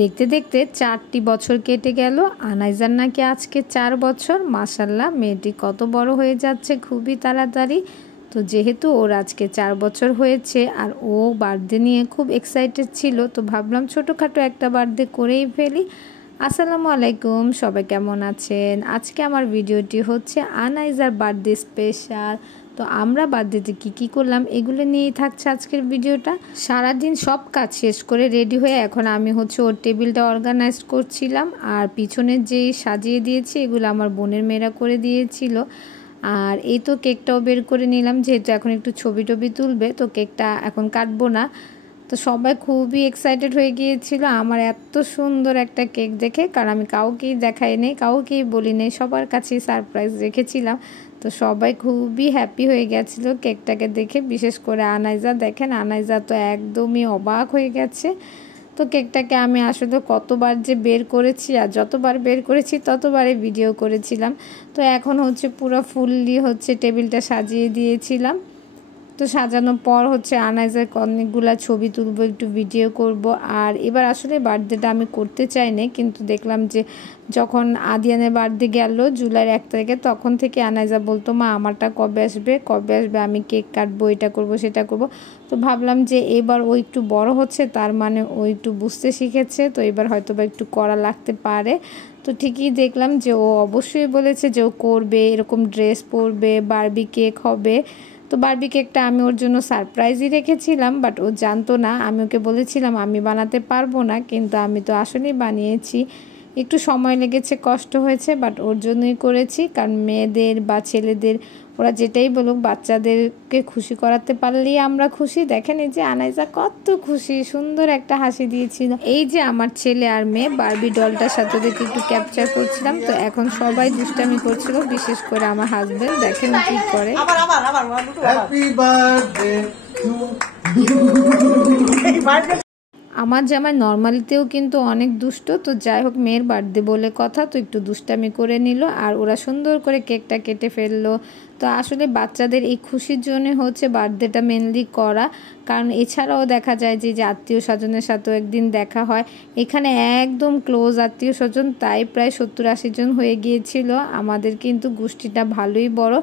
দেখতে দেখতে 4টি বছর কেটে গেল। আনাইজার নাকি আজকে 4 বছর। মাশাল্লাহ, মেয়েটি কত বড় হয়ে যাচ্ছে খুবই তাড়াতাড়ি। তো যেহেতু ওর আজকে 4 বছর হয়েছে আর ও বার্থডে নিয়ে খুব এক্সাইটেড ছিল, তো ভাবলাম ছোটোখাটো একটা বার্থডে করেই ফেলি। আসসালামু আলাইকুম, সবাই কেমন আছেন? আজকে আমার ভিডিওটি হচ্ছে আনাইজার বার্থডে স্পেশাল। তো আমরা বার্থডেতে কী করলাম এগুলো নিয়েই থাকছে আজকের ভিডিওটা। সারাদিন সব কাজ শেষ করে রেডি হয়ে এখন আমি হচ্ছে ওর টেবিলটা অর্গানাইজ করছিলাম। আর পিছনের যেই সাজিয়ে দিয়েছি এগুলো আমার বোনের মেয়েরা করে দিয়েছিল। আর এই তো কেকটাও বের করে নিলাম, যেহেতু এখন একটু ছবি টবি তুলবে, তো কেকটা এখন কাটবো না। তো সবাই খুবই এক্সাইটেড হয়ে গিয়েছিল আমার এত সুন্দর একটা কেক দেখে, কারণ আমি কাউকেই দেখাই নেই, কাউকেই বলি নেই, সবার কাছেই সারপ্রাইজ রেখেছিলাম। তো সবাই খুবই হ্যাপি হয়ে গেছিলো কেকটাকে দেখে, বিশেষ করে আনাইজা। দেখেন আনাইজা তো একদমই অবাক হয়ে গেছে। তো কেকটাকে আমি আসলে কতবার যে বের করেছি, আর যতবার বের করেছি ততবারই ভিডিও করেছিলাম। তো এখন হচ্ছে পুরো ফুললি হচ্ছে টেবিলটা সাজিয়ে দিয়েছিলাম। তো সাজানোর পর হচ্ছে আনাইজার অনেকগুলা ছবি তুলবো, একটু ভিডিও করব। আর এবার আসলে বার্থডেটা আমি করতে চাইনি, কিন্তু দেখলাম যে যখন আদিয়ানের বার্থডে গেল জুলাইয়ের 1 তারিখে, তখন থেকে আনাইজা বলতো মা আমারটা কবে আসবে, আমি কেক কাটবো, এটা করব সেটা করব। তো ভাবলাম যে এবার ও একটু বড় হচ্ছে, তার মানে ও একটু বুঝতে শিখেছে, তো এবার হয়তো বা একটু করা লাগতে পারে। তো ঠিকই দেখলাম যে ও অবশ্যই বলেছে যে ও করবে, এরকম ড্রেস পরবে, বারবি কেক হবে। তো বারবি কেকটা আমি ওর জন্য সারপ্রাইজই রেখেছিলাম, বাট ও জানতো না। আমি ওকে বলেছিলাম আমি বানাতে পারবো না, কিন্তু আমি তো আসলেই বানিয়েছি। একটু সময় লেগেছে, কষ্ট হয়েছে, বাট ওর জন্যই করেছি। কারণ মেয়েদের বা ছেলেদের ওরা যেটাই বলুক, বাচ্চাদেরকে খুশি করাতে পারলেই আমরা খুশি। দেখেন এই যে আনাইজা কত খুশি, সুন্দর একটা হাসি দিয়েছিল। এই যে আমার ছেলে আর মেয়ে বারবি ডলটার সাথে ওদেরকে একটু ক্যাপচার করছিলাম। তো এখন সবাই দুষ্টামি করছিল, বিশেষ করে আমার হাজবেন্ড। দেখেন কি করে। আমার জামাই নর্মালিতেও কিন্তু অনেক দুষ্ট। তো যাই হোক, মেয়ের বার্থডে বলে কথা, তো একটু দুষ্টামি করে নিল আর ওরা সুন্দর করে কেকটা কেটে ফেললো। তো আসলে বাচ্চাদের এই খুশির জন্য হচ্ছে বার্থডেটা মেনলি করা, কারণ এছাড়াও দেখা যায় যে আত্মীয় স্বজনের সাথেও একদিন দেখা হয়। এখানে একদম ক্লোজ আত্মীয় স্বজন, তাই প্রায় 70-80 জন হয়ে গিয়েছিল। আমাদের কিন্তু গোষ্ঠীটা ভালোই বড়।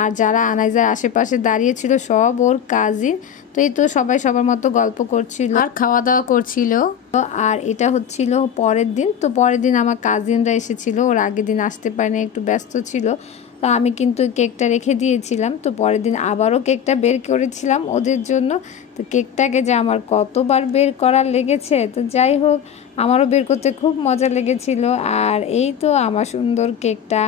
আর যারা আনাইজার আশেপাশে দাঁড়িয়েছিল সব ওর কাজিন। তো এই তো সবাই সবার মতো গল্প করছিল আর খাওয়া দাওয়া করছিল। আর এটা হচ্ছিল পরের দিন। তো পরের দিন আমার কাজিনরা এসেছিল, ওর আগের দিন আসতে পারেনি, একটু ব্যস্ত ছিল। তো আমি কিন্তু কেকটা রেখে দিয়েছিলাম। তো পরের দিন আবারও কেকটা বের করেছিলাম ওদের জন্য। তো কেকটাকে যে আমার কতবার বের করার লেগেছে, তো যাই হোক আমারও বের করতে খুব মজা লেগেছিল। আর এই তো আমার সুন্দর কেকটা।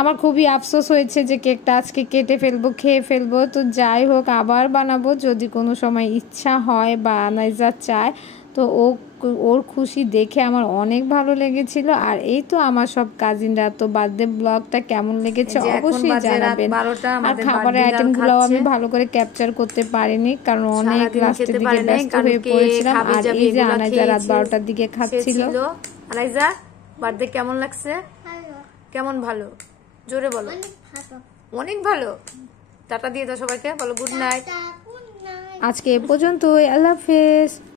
আমার খুবই আফসোস হয়েছে যে কেকটা আজকে কেটে ফেলবো, খেয়ে ফেলবো। তো যাই হোক আবার বানাবো যদি কোনো সময় ইচ্ছা হয় বা আনাইজা চায়। তো ওর খুশি দেখে আমার অনেক ভালো লেগেছিল। আর এই তো আমার সব কাজিনরা। তো বার্থডে ব্লগটা কেমন লেগেছে অবশ্যই জানাবেন। আর খাবারের আইটেমগুলো আমি ভালো করে ক্যাপচার করতে পারিনি, কারণ অনেক লাস্টের দিকে ব্যস্ত হয়ে পড়েছিলাম। আর এই যে আনাইজা রাত 12টার দিকে খাচ্ছিল। আনাইজা বার্থডে কেমন লাগছে? কেমন? ভালো, জোরে বলো। অনেক ভালো। টাটা দিয়ে দাও সবাইকে, বলো গুড নাইট। আজকে এ পর্যন্তই, আল্লাহ হাফেজ।